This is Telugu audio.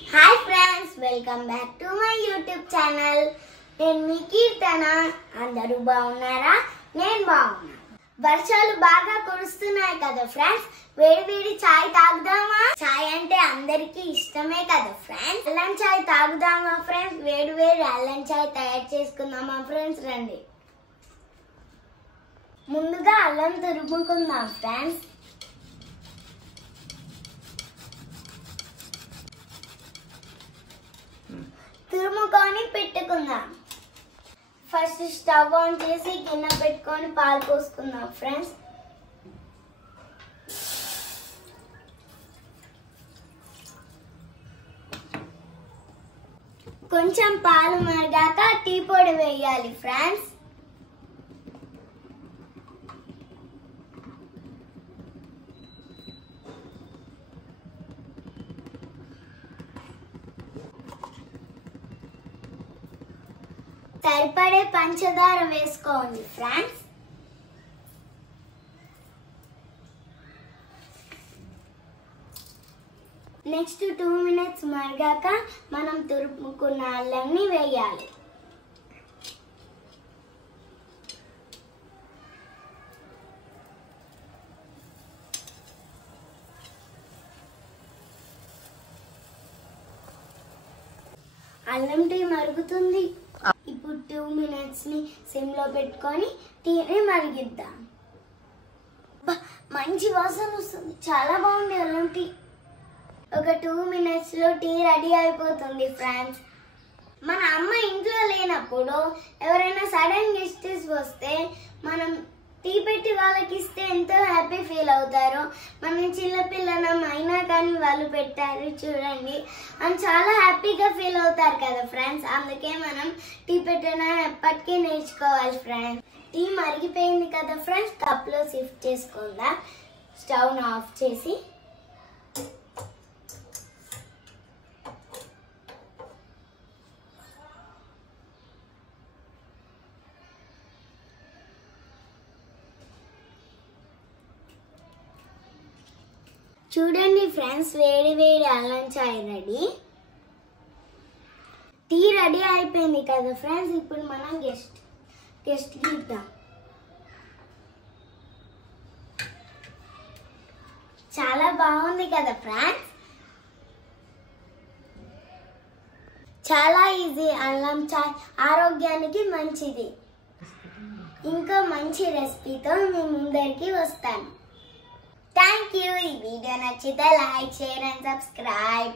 Hi friends, welcome back to my YouTube channel. నేను మీ కీర్తన. అందరూ బాగున్నారా? నేను బాగున్నా. వర్షాలు బాగా కురుస్తున్నాయి కదా ఫ్రెండ్స్. వేడి చాయ్ తాగుదామా? చాయ్ అంటే అందరికీ ఇష్టమే కదా ఫ్రెండ్స్. అల్లం చాయ్ తాగుదామా ఫ్రెండ్స్? వేడి అల్లం చాయ్ తయారు చేసుకుందామా ఫ్రెండ్స్? రండి. ముందుగా అల్లం తురుముకుందాం ఫ్రెండ్స్. తురుముకొని పెట్టుకుందాం. ఫస్ట్ స్టవ్ ఆన్ చేసి గిన్నె పెట్టుకొని పాలు పోసుకుందాం ఫ్రెండ్స్. కొంచెం పాలు మరిగాక టీ పొడి వేయాలి ఫ్రెండ్స్. సరిపడే పంచదార వేసుకోండి ఫ్రెండ్స్. నెక్స్ట్ 2 minutes మరిగాక మనం తురుముకున్న అల్లంని వేయాలి. అల్లం టీ మరుగుతుంది. ఇప్పుడు 2 minutes ని సిమ్ లో పెట్టుకొని టీని మరిగిద్దాం. మంచి వాసన వస్తుంది. చాలా బాగుంది అల్లం టీ. ఒక 2 minutes లో టీ రెడీ అయిపోతుంది ఫ్రెండ్స్. మన అమ్మ ఇంట్లో లేనప్పుడు ఎవరైనా సడన్ గెస్ట్స్ వస్తే మనం టీ పెట్టి వాళ్ళకి ఇస్తే ఎంతో హ్యాపీ ఫీల్ అవుతారు. మన చిన్నపిల్లలం అయినా కానీ వాళ్ళు పెట్టారు చూడండి అని చాలా హ్యాపీగా ఫీల్ అవుతారు కదా ఫ్రెండ్స్. అందుకే మనం టీ పెట్టడం ఎప్పటికీ నేర్చుకోవాలి ఫ్రెండ్స్. టీ మరిగిపోయింది కదా ఫ్రెండ్స్. కప్లో షిఫ్ట్ చేసుకుందాం. స్టవ్ ఆఫ్ చేసి చూడండి ఫ్రెండ్స్, వేడి అల్లం చాయ్ రెడీ. టీ రెడీ అయిపోయింది కదా ఫ్రెండ్స్. ఇప్పుడు మనం గెస్ట్ ఇద్దాం. చాలా బాగుంది కదా ఫ్రెండ్స్. చాలా ఈజీ అల్లం చాయ్, ఆరోగ్యానికి మంచిది. ఇంకా మంచి రెసిపీతో మీ ముందరికి వస్తాను. Thank you. ఈ వీడియో నచ్చితే లైక్, షేర్ అండ్ సబ్స్క్రైబ్.